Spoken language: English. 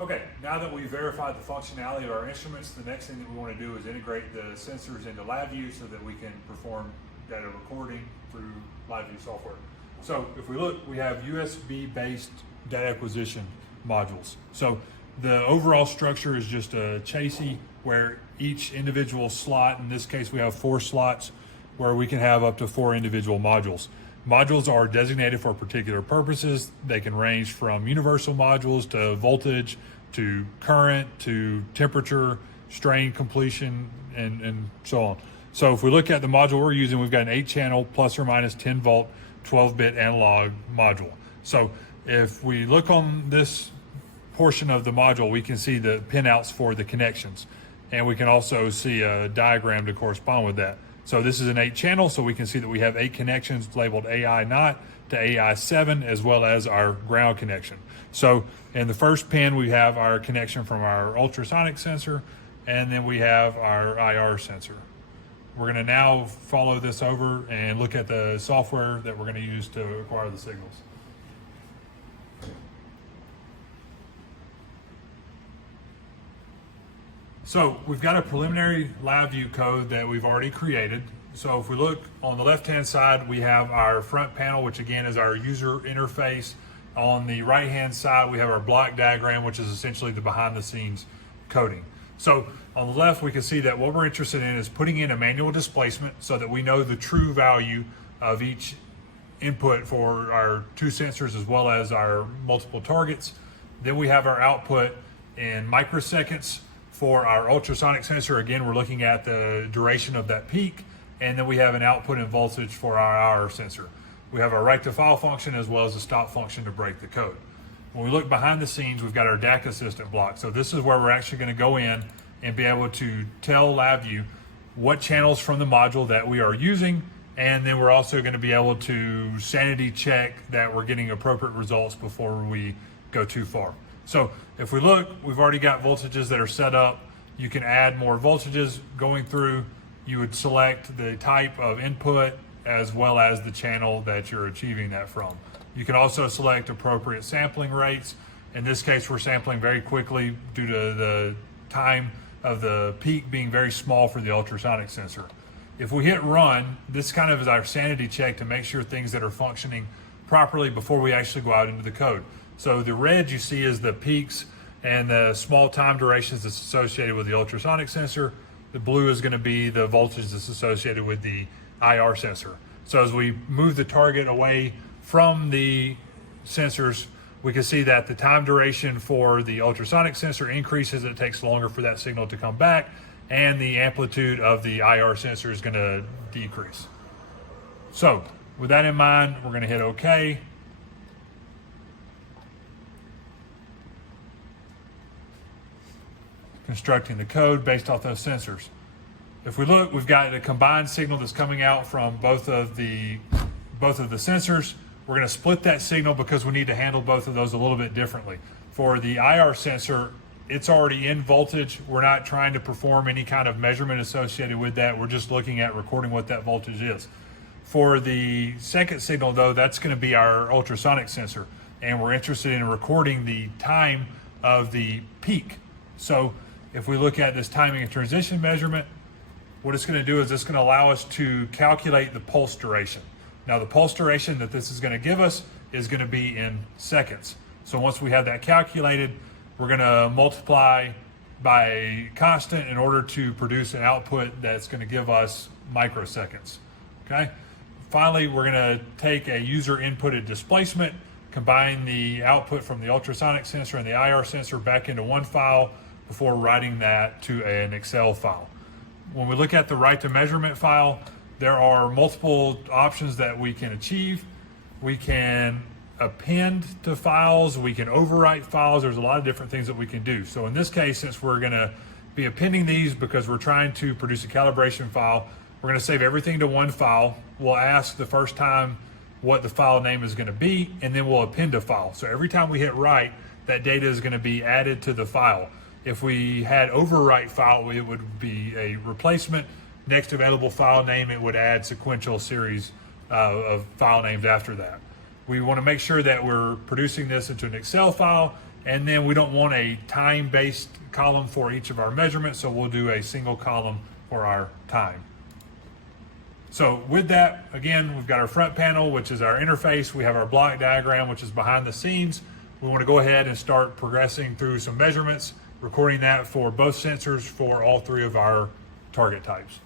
Okay, now that we've verified the functionality of our instruments, the next thing that we want to do is integrate the sensors into LabVIEW so that we can perform data recording through LabVIEW software. So if we look, we have USB-based data acquisition modules. So the overall structure is just a chassis where each individual slot, in this case we have 4 slots, where we can have up to 4 individual modules. Modules are designated for particular purposes. They can range from universal modules to voltage, to current, to temperature, strain completion, and so on. So if we look at the module we're using, we've got an 8-channel plus or minus 10 volt, 12-bit analog module. So if we look on this portion of the module, we can see the pinouts for the connections. And we can also see a diagram to correspond with that. So this is an 8-channel, so we can see that we have 8 connections labeled AI naught to AI7, as well as our ground connection. So in the first pin, we have our connection from our ultrasonic sensor, and then we have our IR sensor. We're gonna now follow this over and look at the software that we're gonna use to acquire the signals. So we've got a preliminary LabVIEW code that we've already created. So if we look on the left-hand side, we have our front panel, which again is our user interface. On the right-hand side, we have our block diagram, which is essentially the behind-the-scenes coding. So on the left, we can see that what we're interested in is putting in a manual displacement so that we know the true value of each input for our 2 sensors as well as our multiple targets. Then we have our output in microseconds. For our ultrasonic sensor, again, we're looking at the duration of that peak, and then we have an output in voltage for our IR sensor. We have our write to file function as well as a stop function to break the code. When we look behind the scenes, we've got our DAQ assistant block. So this is where we're actually going to go in and be able to tell LabVIEW what channels from the module that we are using, and then we're also going to be able to sanity check that we're getting appropriate results before we go too far. So if we look, we've already got voltages that are set up. You can add more voltages going through. You would select the type of input as well as the channel that you're achieving that from. You can also select appropriate sampling rates. In this case, we're sampling very quickly due to the time of the peak being very small for the ultrasonic sensor. If we hit run, this kind of is our sanity check to make sure things that are functioning properly before we actually go out into the code. So the red you see is the peaks and the small time durations that's associated with the ultrasonic sensor. The blue is going to be the voltage that's associated with the IR sensor. So as we move the target away from the sensors, we can see that the time duration for the ultrasonic sensor increases. It takes longer for that signal to come back, and the amplitude of the IR sensor is going to decrease. So with that in mind, we're going to hit OK. Constructing the code based off those sensors. If we look, we've got a combined signal that's coming out from both of the sensors. We're going to split that signal because we need to handle both of those a little bit differently. For the IR sensor, it's already in voltage. We're not trying to perform any kind of measurement associated with that. We're just looking at recording what that voltage is. For the second signal though, that's going to be our ultrasonic sensor, and we're interested in recording the time of the peak. So if we look at this timing and transition measurement, what it's going to do is it's going to allow us to calculate the pulse duration. Now the pulse duration that this is going to give us is going to be in seconds. So once we have that calculated, we're going to multiply by a constant in order to produce an output that's going to give us microseconds. Okay. Finally, we're going to take a user inputted displacement, combine the output from the ultrasonic sensor and the IR sensor back into one file before writing that to an Excel file. When we look at the write to measurement file, there are multiple options that we can achieve. We can append to files, we can overwrite files. There's a lot of different things that we can do. So in this case, since we're going to be appending these because we're trying to produce a calibration file, we're going to save everything to one file. We'll ask the first time what the file name is going to be, and then we'll append a file. So every time we hit write, that data is going to be added to the file. If we had overwrite file, it would be a replacement. Next available file name, it would add sequential series of file names after that. We want to make sure that we're producing this into an Excel file, And then we don't want a time-based column for each of our measurements, so we'll do a single column for our time. So with that, again, we've got our front panel, which is our interface. We have our block diagram, which is behind the scenes. We want to go ahead and start progressing through some measurements, recording that for both sensors for all three of our target types.